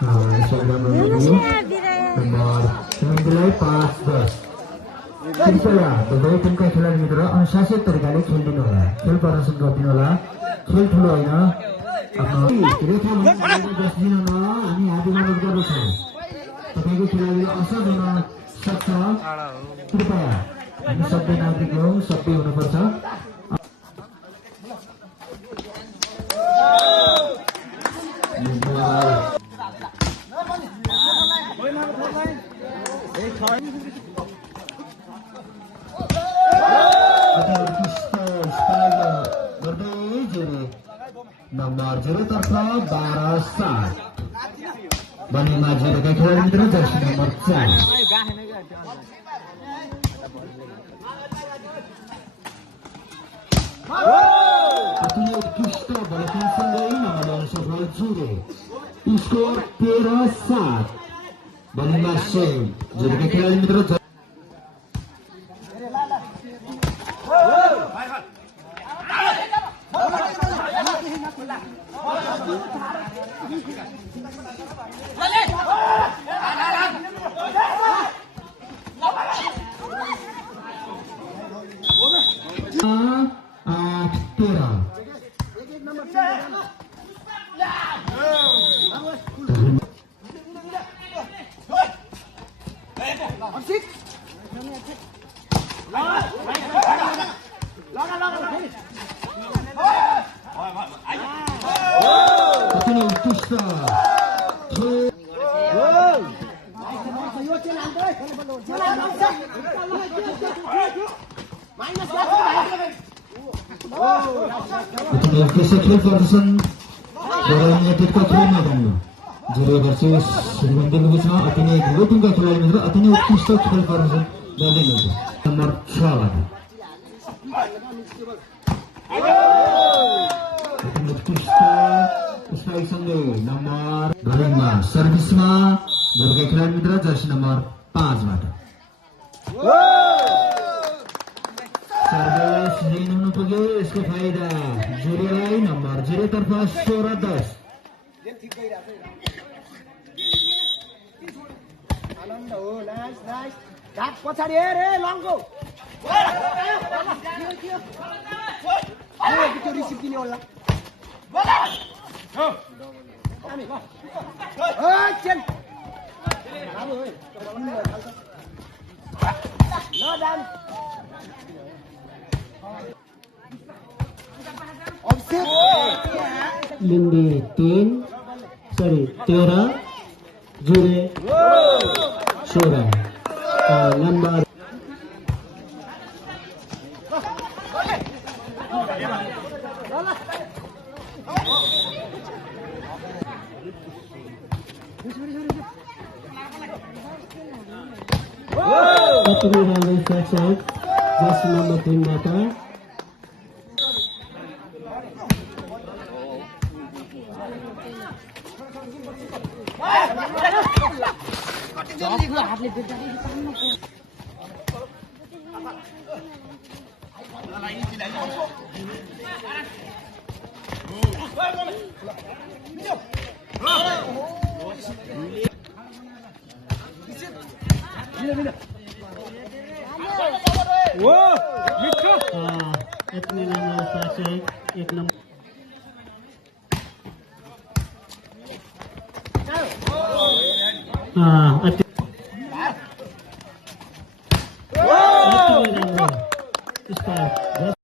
Instagram nomor 5-10 कृपया दुवै टिमका खेलाडी मित्र अनुशासित तरिकाले खेलिदिनु होला, खेल प्रदर्शन गरिदिनु होला, खेल ठुलो होइन। हामी हाबी मद्दत गर्दछौँ, तपाईँको खेलाडी असर हुन सक्छ, कृपया हामी सबै नागरिक हौँ, सबै हुनुपर्छ। nomor 0 तर्फ 12-7 बनेमा 0 का खेलाडी मित्र जर्सी नम्बर 4 अति उत्कृष्ट बलसँगै नम्बर सफल 0 स्कोर 13-7 बनेमा 0 का खेलाडी मित्र खेल प्रदर्शन टिमका खेलमा बन्यो 0 वर्सेस दिएको छ। अति नै दुवै टिमका खेलाडी मित्र अति नै उत्कृष्ट खेल प्रदर्शन गर्दै हुनुहुन्छ। नम्बर 6 उत्कृष्ट स्ट्राइकसँगै नम्बर घरमा सर्भिसमा जोरका खेलाडी मित्र जर्सी नम्बर 5 बाट सर्भिस लिन हुनु पुग्यो। यसको फाइदा जुरेलाई नम्बर 0 तर्फ 16-10 आनन्द हो। नाइस नाइस घाट पछाडी रे लङको त्यो रिसिभ दिने होला लिम्बी 13 जुरे 16 नम्बर नम्बर 3 बाट एक नंबर